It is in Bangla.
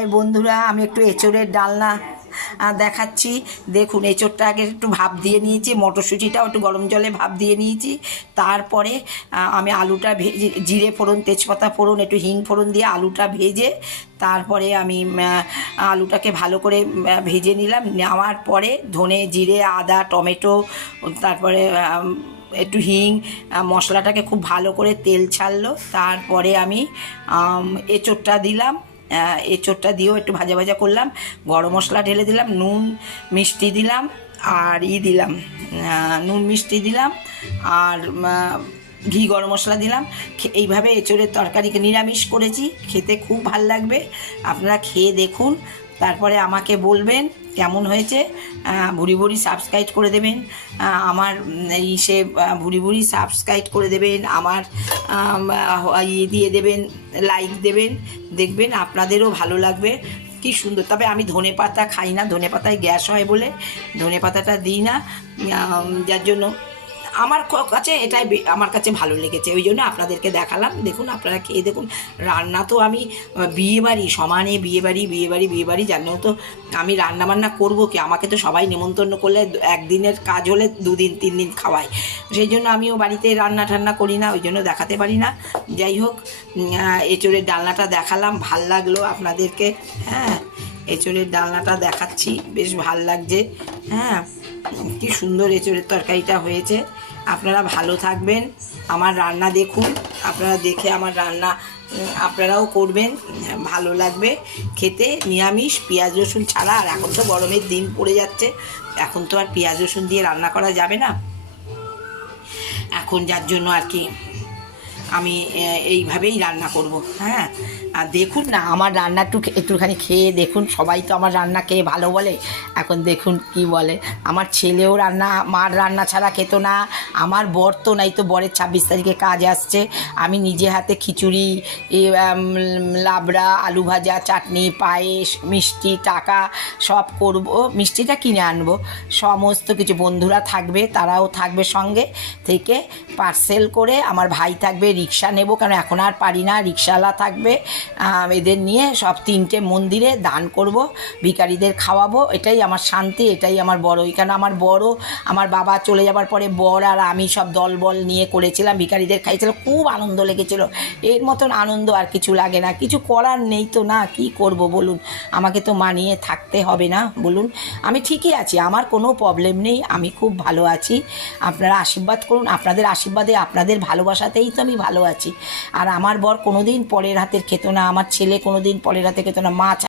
হাই বন্ধুরা, আমি একটু এঁচোড়ের ডালনা দেখাচ্ছি। দেখুন, এঁচোড়টা আগে একটু ভাপ দিয়ে নিয়েছি, মটরশুঁটিটাও একটু গরম জলে ভাপ দিয়ে নিয়েছি। তারপরে আমি আলুটা ভেজে, জিরে ফোড়ন, তেজপাতা ফোড়ন, একটু হিং ফোড়ন দিয়ে আলুটা ভেজে তারপরে আমি আলুটাকে ভালো করে ভেজে নিলাম। নেওয়ার পরে ধনে, জিরে, আদা, টমেটো, তারপরে একটু হিং, মশলাটাকে খুব ভালো করে তেল ছাড়লো। তারপরে আমি এঁচোড়টা দিলাম, এঁচোড়টা দিয়েও একটু ভাজা ভাজা করলাম। গরম মশলা ঢেলে দিলাম, নুন মিষ্টি দিলাম, আর দিলাম নুন মিষ্টি দিলাম, আর ঘি গরম মশলা দিলাম। এইভাবে এঁচোড়ের তরকারিকে নিরামিষ করেছি, খেতে খুব ভাল লাগবে। আপনারা খেয়ে দেখুন, তারপরে আমাকে বলবেন কেমন হয়েছে। ভুড়ি ভুড়ি সাবস্ক্রাইব করে দেবেন, আমার ভুড়ি ভুড়ি সাবস্ক্রাইব করে দেবেন, আমার দিয়ে দেবেন, লাইক দেবেন, দেখবেন আপনাদেরও ভালো লাগবে। কি সুন্দর। তবে আমি ধনে পাতা খাই না, ধনে পাতায় গ্যাস হয় বলে ধনে পাতাটা দিই না, যার জন্য আমার কাছে এটাই আমার কাছে ভালো লেগেছে, ওই জন্য আপনাদেরকে দেখালাম। দেখুন, আপনারা খেয়ে দেখুন। রান্না তো আমি বিয়েবাড়ি সমানে, বিয়েবাড়ি জানো তো আমি রান্না বান্না করবো কি, আমাকে তো সবাই নেমন্তন্ন করলে একদিনের কাজ হলে 2 দিন 3 দিন খাওয়াই, সেই জন্য আমিও বাড়িতে রান্না টান্না করি না, ওই জন্য দেখাতে পারি না। যাই হোক, এঁচোড়ের ডালনাটা দেখালাম, ভাল লাগলো আপনাদেরকে। হ্যাঁ, এঁচোড়ের ডালনাটা দেখাচ্ছি, বেশ ভাল লাগছে। হ্যাঁ, কি সুন্দর এঁচোড়ের তরকারিটা হয়েছে। আপনারা ভালো থাকবেন, আমার রান্না দেখুন, আপনারা দেখে আমার রান্না আপনারাও করবেন, ভালো লাগবে খেতে। নিরামিষ, পেঁয়াজ রসুন ছাড়া। আর এখন তো গরমের দিন পড়ে যাচ্ছে, এখন তো আর পেঁয়াজ রসুন দিয়ে রান্না করা যাবে না এখন, যার জন্য আর কি আমি এইভাবেই রান্না করব। হ্যাঁ, আর দেখুন না, আমার রান্না একটুখানি খেয়ে দেখুন। সবাই তো আমার রান্না খেয়ে ভালো বলে, এখন দেখুন কি বলে। আমার ছেলেও মার রান্না ছাড়া খেত না। আমার বর তো নাই, তো বরের 26 তারিখে কাজ আসছে। আমি নিজে হাতে খিচুড়ি, লাবড়া, আলু ভাজা, চাটনি, পায়েস, মিষ্টি, টাকা সব করব। মিষ্টিটা কিনে আনবো, সমস্ত কিছু। বন্ধুরা থাকবে, তারাও থাকবে সঙ্গে থেকে, পার্সেল করে। আমার ভাই থাকবে, রিক্সা নেব, কারণ এখন আর পারি না, রিক্সাওয়ালা থাকবে। এদের নিয়ে সব 3টে মন্দিরে দান করব, ভিখারিদের খাওয়াবো। এটাই আমার শান্তি, এটাই আমার বড়। এখানে আমার বড়, আমার বাবা চলে যাবার পরে বর আর আমি সব দলবল নিয়ে করেছিলাম, ভিখারিদের খাইয়েছিলাম, খুব আনন্দ লেগেছিল। এর মতন আনন্দ আর কিছু লাগে না। কিছু করার নেই তো, না কি করব বলুন, আমাকে তো মানিয়ে থাকতে হবে না বলুন। আমি ঠিকই আছি, আমার কোনো প্রবলেম নেই, আমি খুব ভালো আছি। আপনারা আশীর্বাদ করুন, আপনাদের আশীর্বাদে, আপনাদের ভালোবাসাতেই তো আমি ভালো আছি। আর আমার বর কোনোদিন পরের হাতের খেত না, আমার ছেলে কোনোদিন পরের হাতে খেত না। মা